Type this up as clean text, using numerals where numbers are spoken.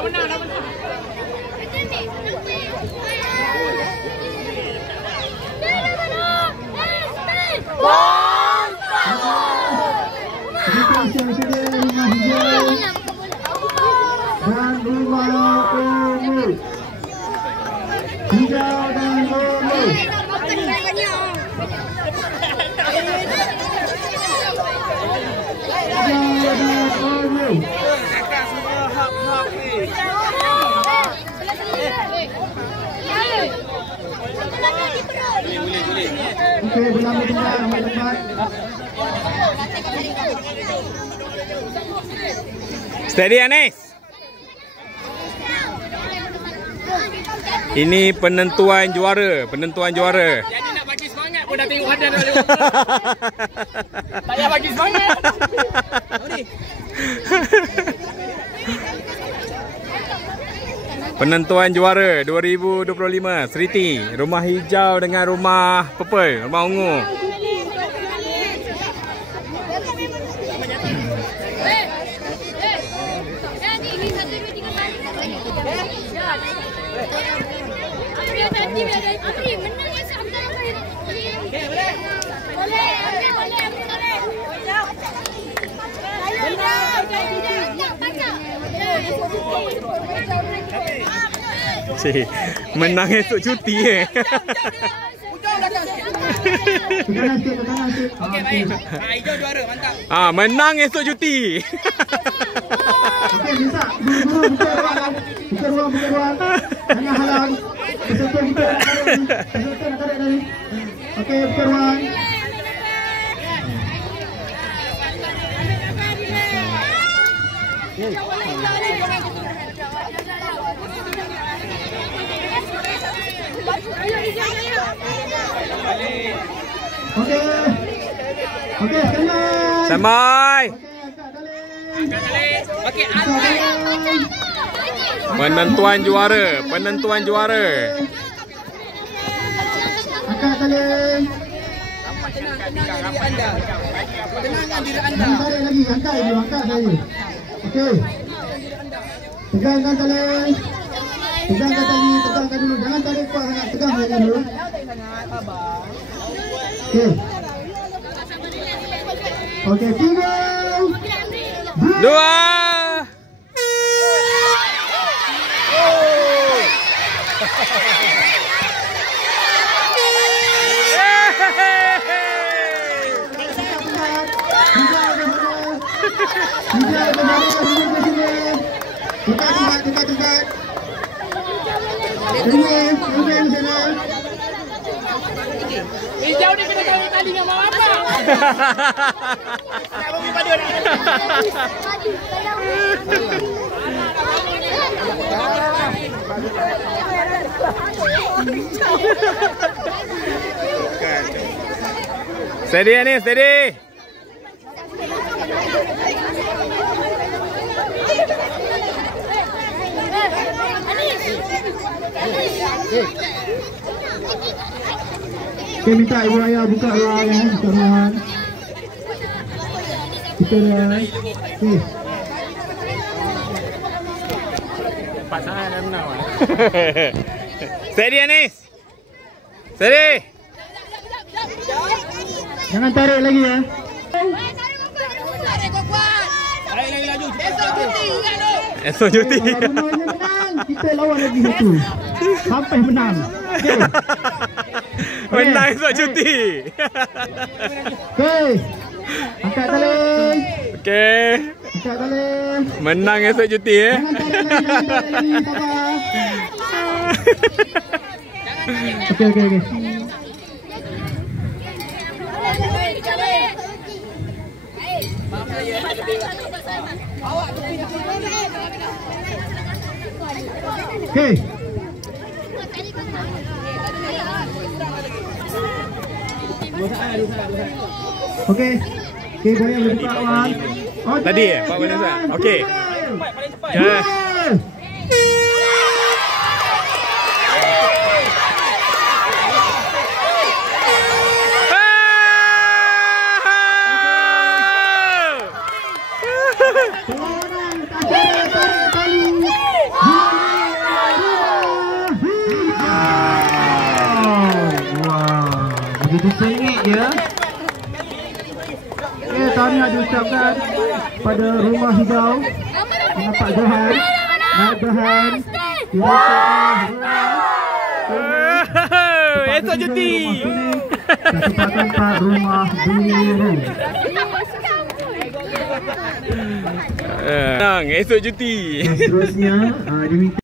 Dan rumah ungu. Hijau dan ungu. Okey, bola berdepan, teman-teman. Steady Anis. Ini penentuan juara, penentuan juara. Jadi nak bagi semangat pun dah tengok hadan dah lewat. Tak payah bagi semangat. Penentuan juara 2025 Seriti, rumah hijau dengan rumah purple, rumah ungu. Cik, menang esok cuti Okey, baik. Hijau juara, mantap. menang esok cuti. Okey, bisa. Buka ruang. Jangan halang. Peserta kita nak tarik dari. Okey, buka ruang. Okey, Samai. Okey, Penentuan juara, penentuan juara. angkat tali. tenangkan diri anda. Tarik lagi, angkat tali. Okey. Pegangkan tali. Pegangkan dulu. Jangan tarik kuat sangat, pegang saja dulu. Okey. Okey, 3, 2. Dekat. Hijau ni kena kali dengan mak apa? Nak bagi padu nak. Steady Anis, steady. Okey, minta ibu ayah buka ruang ya, buka ruang. Kita dah. Okey. Pasangan dah menang. Steady Anis. Steady. Jangan tarik lagi ya. Tarik lagi laju. Esok cuti. Kalau rumahnya menang, kita lawan lagi satu. Sampai menang. Okey. Menang esok cuti. Okey. Angkat tali. Okey. Angkat tali. Menang esok cuti Jangan tarik lagi, sabar. Okey. Okey. Okey. Okey, goyang lebih cepat awal. Tadi Pak Vanessa. Okey. Ya. RM1 je. Okey, tahniah diucapkan pada Rumah Hijau. Pak Johan. Naik Johan. Esok cuti. Kesempatan Pak Rumah Biru. Esok cuti. Seterusnya diminta